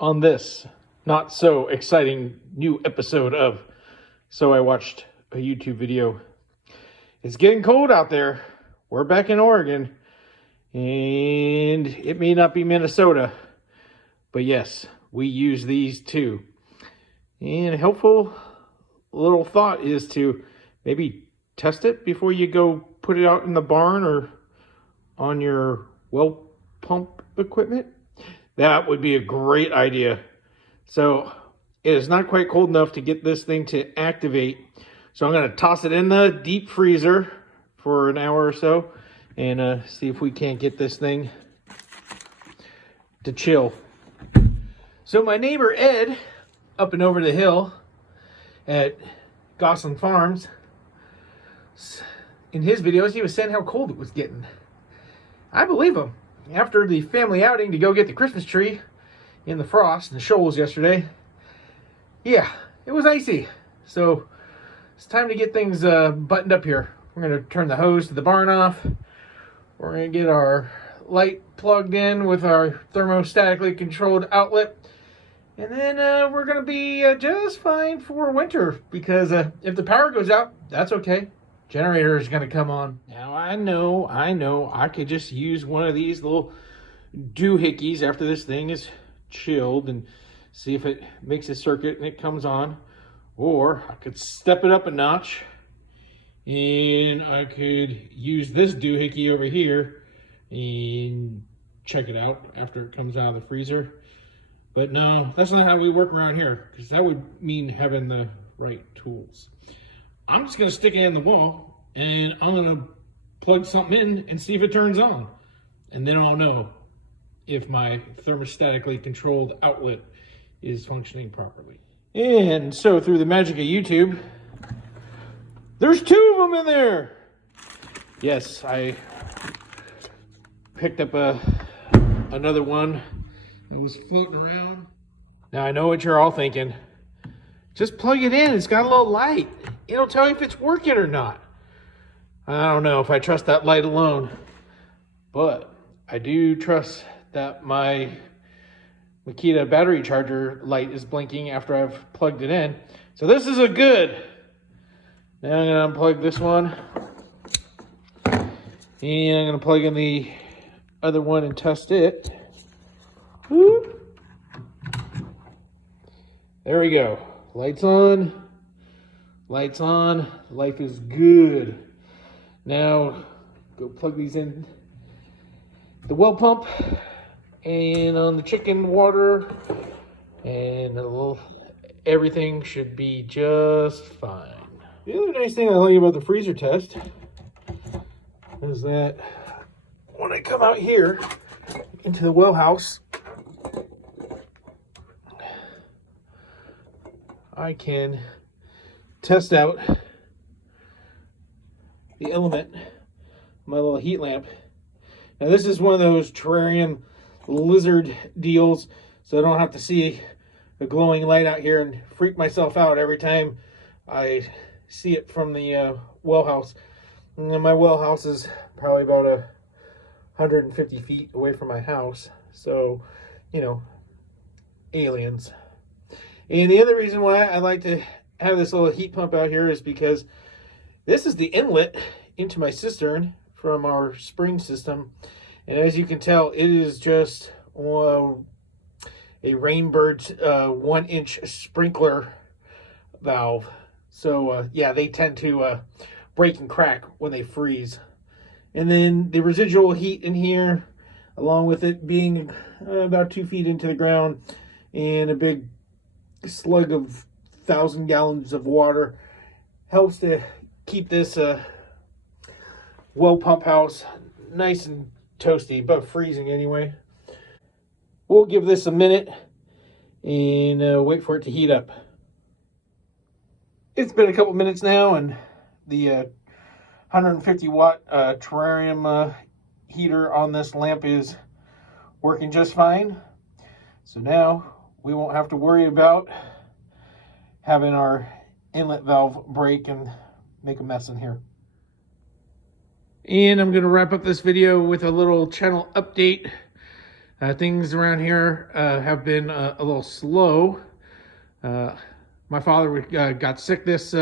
on this not so exciting new episode of So I Watched a YouTube Video. It's getting cold out there. We're back in Oregon, and it may not be Minnesota, but yes, we use these too. And a helpful little thought is to maybe test it before you go put it out in the barn or on your well pump equipment. That would be a great idea. So it is not quite cold enough to get this thing to activate. So I'm going to toss it in the deep freezer for an hour or so and see if we can't get this thing to chill. So my neighbor Ed, up and over the hill at Gosling Farms, in his videos, he was saying how cold it was getting. I believe him. After the family outing to go get the Christmas tree in the frost and the shoals yesterday, yeah, it was icy. So it's time to get things buttoned up here. We're going to turn the hose to the barn off. We're going to get our light plugged in with our thermostatically controlled outlet. And then we're going to be just fine for winter, because if the power goes out, that's okay. Generator is going to come on. Now I know, I could just use one of these little doohickeys after this thing is chilled and see if it makes a circuit and it comes on. Or I could step it up a notch and I could use this doohickey over here and check it out after it comes out of the freezer. But no, that's not how we work around here, because that would mean having the right tools. I'm just going to stick it in the wall, and I'm going to plug something in and see if it turns on. And then I'll know if my thermostatically controlled outlet is functioning properly. And so through the magic of YouTube, there's two of them in there. Yes, I picked up another one that was floating around. Now I know what you're all thinking. Just plug it in. It's got a little light. It'll tell you if it's working or not. I don't know if I trust that light alone, but I do trust that my Makita battery charger light is blinking after I've plugged it in. So this is a good. Now I'm going to unplug this one, and I'm going to plug in the other one and test it. Whoop. There we go. Lights on. Lights on. Life is good. Now, go plug these in the well pump and on the chicken water, and everything should be just fine. The other nice thing I like about the freezer test is that when I come out here into the well house, I can test out the element, my little heat lamp. Now this is one of those terrarium lizard deals, so I don't have to see a glowing light out here and freak myself out every time I see it from the well house. And my well house is probably about 150 feet away from my house, so you know, aliens. And the other reason why I like to have this little heat pump out here is because this is the inlet into my cistern from our spring system. And as you can tell, it is just a Rainbird's 1-inch sprinkler valve. So yeah, they tend to break and crack when they freeze. And then the residual heat in here, along with it being about 2 feet into the ground and a big slug of 1,000 gallons of water, helps to keep this well pump house nice and toasty, but freezing anyway. We'll give this a minute and wait for it to heat up. It's been a couple minutes now, and the 150 watt terrarium heater on this lamp is working just fine. So now we won't have to worry about having our inlet valve break and make a mess in here. And I'm going to wrap up this video with a little channel update. Things around here have been a little slow. My father got sick this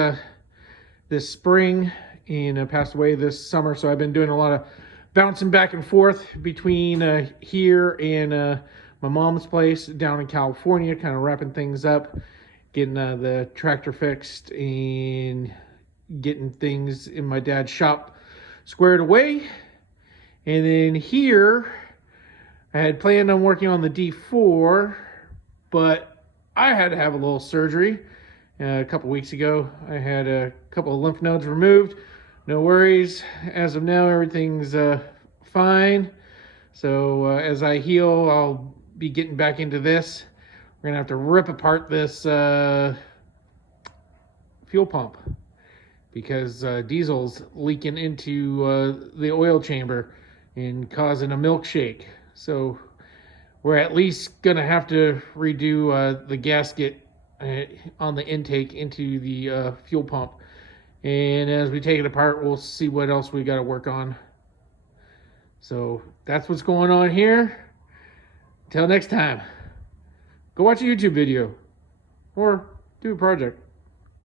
spring and passed away this summer, so I've been doing a lot of bouncing back and forth between here and my mom's place down in California, kind of wrapping things up, getting the tractor fixed and getting things in my dad's shop squared away. And then here, I had planned on working on the D4, but I had to have a little surgery a couple weeks ago. I had a couple of lymph nodes removed. No worries. As of now, everything's fine. So as I heal, I'll be getting back into this. We're going to have to rip apart this fuel pump because diesel's leaking into the oil chamber and causing a milkshake. So we're at least going to have to redo the gasket on the intake into the fuel pump. And as we take it apart, we'll see what else we got to work on. So that's what's going on here. Until next time, go watch a YouTube video or do a project.